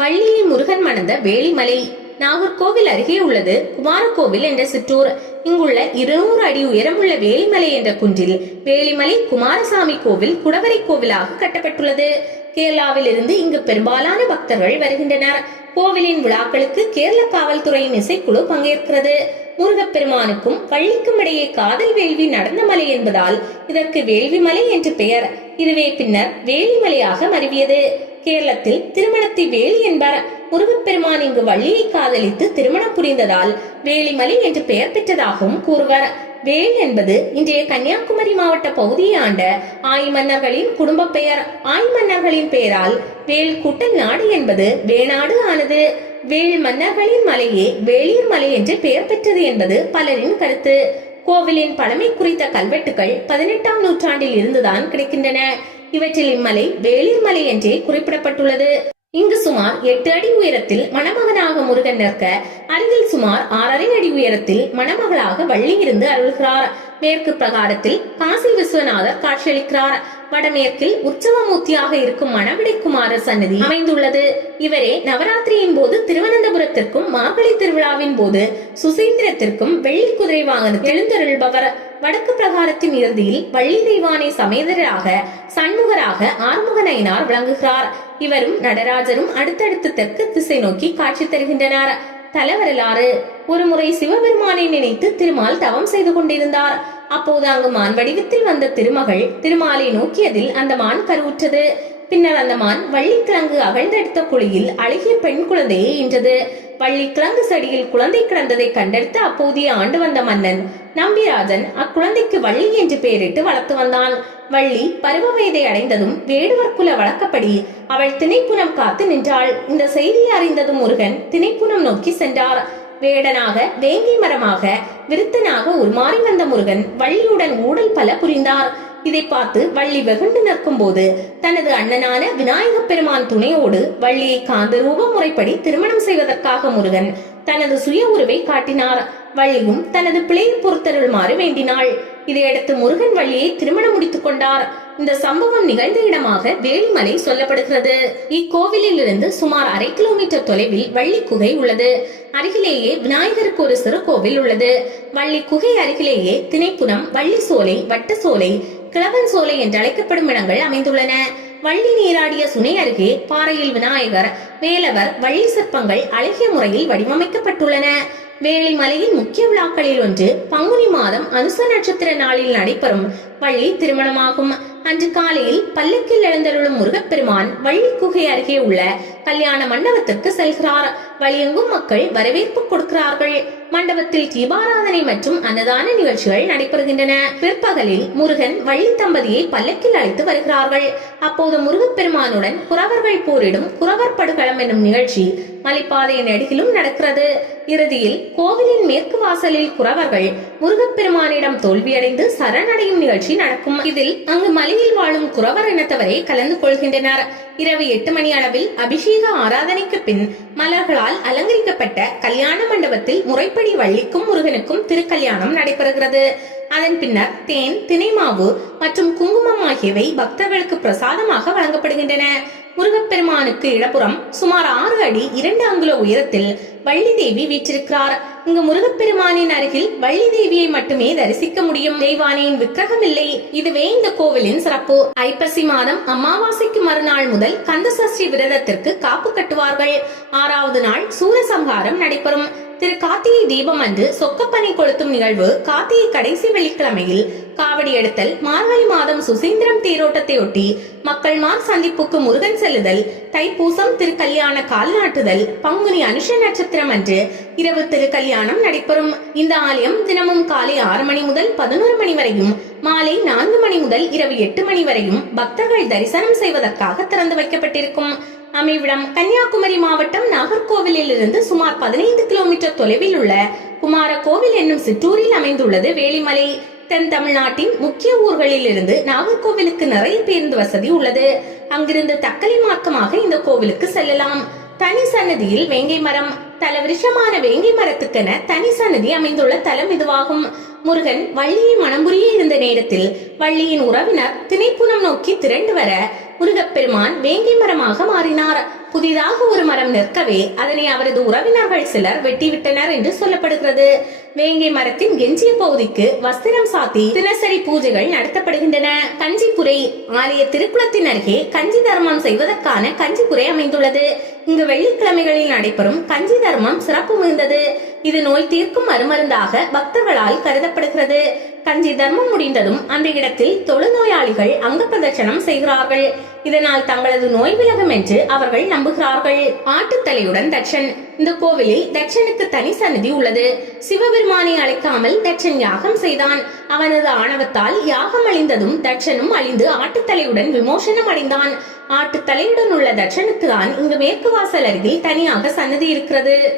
வள்ளியை முருகன் மணந்த வேளிமலை நாகர்கோவில் அருகே உள்ளது குமாரகோவில் என்ற சிற்றூர். இங்குள்ள 200 அடி உயரமுள்ள வேளிமலை என்ற குன்றில் வேளிமலை குமாரசாமி கோவில் குடவரை கோவிலாக கட்டப்பட்டுள்ளது. கேரளாவில் இருந்து இங்கு பெரும்பாலான பக்தர்கள் வருகின்றனர். கோவிலின் விழாக்களுக்கு கேரள காவல்துறையின் இசைக்குழு பங்கேற்கிறது. முருகப்பெருமானுக்கும் வள்ளிக்கும் இடையே காதல் வேள்வி நடந்த மலை என்பதால் இதற்கு வேள்விமலை என்று பெயர். இதுவே பின்னர் வேளிமலையாக மருவியது. கேரளத்தில் திருமணத்தை வேலி என்பர். முருகப்பெருமான் இங்கு வள்ளியை காதலித்து திருமணம் புரிந்ததால் வேளிமலை என்று பெயர் பெற்றதாகவும் கூறுவர். வேல் என்பது இன்றைய கன்னியாகுமரி மாவட்ட பகுதியை ஆண்ட ஆய் மன்னர்களின் குடும்ப பெயர். ஆய் மன்னர்களின் பெயரால் வேல் கூட்டல் நாடு என்பது வேணாடு ஆனது. வேல் மன்னர்களின் மலையே வேளிர் மலை என்று பெயர் பெற்றது என்பது பலரின் கருத்து. கோவிலின் பழமை குறித்த கல்வெட்டுகள் 18ஆம் நூற்றாண்டில் இருந்துதான் கிடைக்கின்றன. இவற்றில் இம்மலை வேளிர் மலை என்றே குறிப்பிடப்பட்டுள்ளது. இங்கு சுமார் 8 அடி உயரத்தில் மணமகனாக முருகன் நிற்க, அருகில் சுமார் 6.5 அடி உயரத்தில் மணமகளாக வள்ளி இருந்து அருள்கிறார். மேற்கு பிரகாரத்தில் காசி விஸ்வநாதர் காட்சியளிக்கிறார். வடமேற்கில் உற்சவமூர்த்தியாக இருக்கும் மணவிடை குமாரர் சன்னதி அமைந்துள்ளது. இவரே நவராத்திரியின் போது திருவனந்தபுரத்திற்கும் மார்கழி திருவிழாவின் போது சுசீந்திரத்திற்கும் வெள்ளி குதிரை வாகனத்தில் எழுந்தருள்பவர். வடக்கு பிரகாரத்தின் இறுதியில் வள்ளி தெய்வானை சமேதராக சண்முகராக ஆறுமுக நயினார் விளங்குகிறார். இவரும் நடராஜரும் அடுத்தடுத்து தெற்கு திசை நோக்கி காட்சி தருகின்றனர். தலவரலாறு: ஒருமுறை சிவபெருமானை நினைத்து திருமால் தவம் செய்து கொண்டிருந்தார். அப்போது அங்கு மான் வடிவத்தில் வந்த திருமகள் திருமாலை நோக்கியதில் அந்த மான் கருவுற்றது. பின்னர் அந்த மான் வள்ளிக்கிழங்கு அகழ்ந்தெடுத்த குழியில் அழகிய பெண் குழந்தையை ஈன்றது. வள்ளிக்கிழங்கு செடியில் குழந்தை கிடந்ததை கண்டெடுத்து அப்போதைய ஆண்டு வந்த மன்னன் நம்பிராஜன் அக்குழந்தைக்கு வள்ளி என்று பெயரிட்டு வளர்த்து வந்தான். வள்ளி பருவ வயதை அடைந்ததும் வேடுவர் குல வழக்கப்படி அவள் திணைப்புனம் காத்து நின்றாள். இந்த செய்தியை அறிந்ததும் முருகன் திணைப்புனம் நோக்கி சென்றார். வேடனாக வேங்கை மரமாக விருத்தனாக உருமாறி வந்த முருகன் வள்ளியுடன் ஊடல் பல புரிந்தார். இதை பார்த்து வள்ளி வெகுண்டு நிற்கும் போது தனது அண்ணனான விநாயக பெருமான் துணையோடு வள்ளியை காந்தரூப முறைப்படி திருமணம் செய்வதற்காக முருகன் தனது சுய உருவை காட்டினார். வள்ளியும் தனது பிழையை பொறுத்தருள்மாறு வேண்டினாள். இதையடுத்து முருகன் வள்ளியை திருமணம் முடித்துக் கொண்டார். இந்த சம்பவம் நிகழ்ந்த இடமாக வேளிமலை சொல்லப்படுகிறது. இக்கோவிலில் இருந்து சுமார் 1/2 கிலோமீட்டர் தொலைவில் வள்ளி குகை உள்ளது. அருகிலேயே விநாயகருக்கு ஒரு சிறு கோவில் உள்ளது. வள்ளி குகை அருகிலேயே திணைப்புனம், வள்ளி சோலை, வட்ட சோலை, கிழவன் சோலை என்று அழைக்கப்படும் இடங்கள் அமைந்துள்ளன. வள்ளி நீராடிய சுனை அருகே பாறையில் விநாயகர், வேலவர், வள்ளி சிற்பங்கள் அழகிய முறையில் வடிவமைக்கப்பட்டுள்ளன. வேளிமலையின் முக்கிய விழாக்களில் ஒன்று பங்குனி மாதம் அனுச நட்சத்திர நாளில் நடைபெறும் வள்ளி திருமணமாகும். அன்று காலையில் பல்லக்கில் எழுந்தருளும் முருகப்பெருமான் வள்ளி குகை அருகே உள்ள கல்யாண மண்டபத்திற்கு செல்கிறார். வழியெங்கும் மக்கள் வரவேற்பு கொடுக்கிறார்கள். மண்டபத்தில் தீபாராதனை மற்றும் அன்னதான நிகழ்ச்சிகள் நடைபெறுகின்றன. பிற்பகலில் முருகன் வள்ளி தம்பதியை பல்லக்கில் அழைத்து வருகிறார்கள். அப்போது முருகப்பெருமானுடன் குறவர்கள் போரிடும் குறவர் படுகளம் என்னும் நிகழ்ச்சி மலைப்பாதையின் நெடுகிலும் நடக்கிறது. இறுதியில் கோவிலின் மேற்கு வாசலில் குறவர்கள் முருகப்பெருமானிடம் தோல்வியடைந்து சரணடையும் நிகழ்ச்சி நடக்கும். இதில் அங்கு மலையில் வாழும் குறவர் இனத்தவரை கலந்து கொள்கின்றனர். இரவு 8 மணி அளவில் அபிஷேக ஆராதனைக்கு பின் மலர்களால் அலங்கரிக்கப்பட்ட கல்யாண மண்டபத்தில் முறைப்படி வள்ளிக்கும் முருகனுக்கும் திருக்கல்யாணம் நடைபெறுகிறது. அதன் பின்னர் தேன், திணைமாவு மற்றும் குங்குமம் ஆகியவை பக்தர்களுக்கு பிரசாதமாக வழங்கப்படுகின்றன. முருகப்பெருமானுக்கு இடப்புறம் சுமார் 6 அடி 2 அங்குல உயரத்தில் வள்ளி தேவி வீற்றிருக்கிறார். இங்கு முருகப்பெருமானின் அருகில் வள்ளி தேவியை மட்டுமே தரிசிக்க முடியும். தெய்வானையின் விக்கிரகம் இல்லை. இதுவே இந்த கோவிலின் சிறப்பு. ஐப்பசி மாதம் அமாவாசைக்கு மறுநாள் முதல் கந்த சஷ்டி விரதத்திற்கு காப்பு கட்டுவார்கள். 6வது நாள் சூரசம்ஹாரம் நடைபெறும். திரு கார்த்திகை தீபம் அன்று சொக்கப்பனை கொளுத்தும் நிகழ்வு கார்த்திகை கடைசி வெள்ளிக்கிழமையில் காவடி எடுத்தல், மார்கழி மாதம் சுசீந்திரம் தேரோட்டத்தை ஒட்டி மக்கள் மார் சந்திப்புக்கு முருகன் செல்லுதல், தைப்பூசம் திருக்கல்யாண கால் நாட்டுதல், பங்குனி அனுஷ நட்சத்திரம் அன்று இரவு திருக்கல்யாணம் நடைபெறும். இந்த ஆலயம் தினமும் காலை 6 மணி முதல் 11 மணி வரையும், மாலை 4 மணி முதல் இரவு 8 மணி வரையும் பக்தர்கள் தரிசனம் செய்வதற்காக திறந்து வைக்கப்பட்டிருக்கும். அமைவிடம்: கன்னியாகுமரி மாவட்டம் நாகர்கோவிலில் இருந்து சுமார் 15 கிலோமீட்டர் தொலைவில் உள்ள குமாரகோவில் என்னும் சிற்றூரில் அமைந்துள்ளது வேளிமலை. தென் தமிழ்நாட்டின் முக்கிய ஊர்களில் இருந்து நாகர்கோவிலுக்கு நிறைய பேருந்து வசதி உள்ளது. அங்கிருந்து தக்கலை மார்க்கமாக இந்த கோவிலுக்கு செல்லலாம். தனி சன்னதியில் வேங்கை மரம். தலவிருஷமான வேங்கை மரத்துக்கென தனி சன்னதி அமைந்துள்ள தலம் இதுவாகும். முருகன் வள்ளியை மணம்புரிய இருந்த நேரத்தில் வள்ளியின் உறவினர் திணைப்புனம் நோக்கி திரண்டு வர முருகப்பெருமான் வேங்கை மரமாக மாறினார். புதிதாக ஒரு மரம் நிற்கவே அதனை அவரது உறவினர்கள் சிலர் வெட்டிவிட்டனர் என்று சொல்லப்படுகிறது. வேங்கை மரத்தின் எஞ்சிய பகுதிக்கு வஸ்திரம் சாத்தி தினசரி பூஜைகள் நடத்தப்படுகின்றன. கஞ்சிப்புரை ஆலய திருக்குளத்தின் அருகே கஞ்சி தர்மம் செய்வதற்கான கஞ்சிப்புரை அமைந்துள்ளது. இங்கு வெள்ளிக்கிழமைகளில் நடைபெறும் கஞ்சி தர்மம் சிறப்பு மிகுந்தது. இது நோய் தீர்க்கும் மருமருந்தாக பக்தர்களால் கருதப்படுகிறது. கஞ்சி தர்மம் முடிந்ததும் அந்த இடத்தில் தொழுநோயாளிகள் அங்க பிரதட்சணம் செய்கிறார்கள். இதனால் தங்களது நோய் விலகும் என்று அவர்கள் நம்புகிறார்கள். ஆட்டுத்தலையுடன் தட்சன். இந்த கோவிலில் தட்சனுக்கு தனி சன்னதி உள்ளது. சிவபெருமானை அழைக்காமல் தட்சன் யாகம் செய்தான். அவனது ஆணவத்தால் யாகம் அழிந்ததும் தட்சனும் அழிந்து ஆட்டுத்தலையுடன் விமோசனம் அடைந்தான். ஆட்டுத்தலையுடன் உள்ள தட்சனுக்கு தான் இங்கு மேற்கு வாசல் அருகில் தனியாக சன்னதி இருக்கிறது.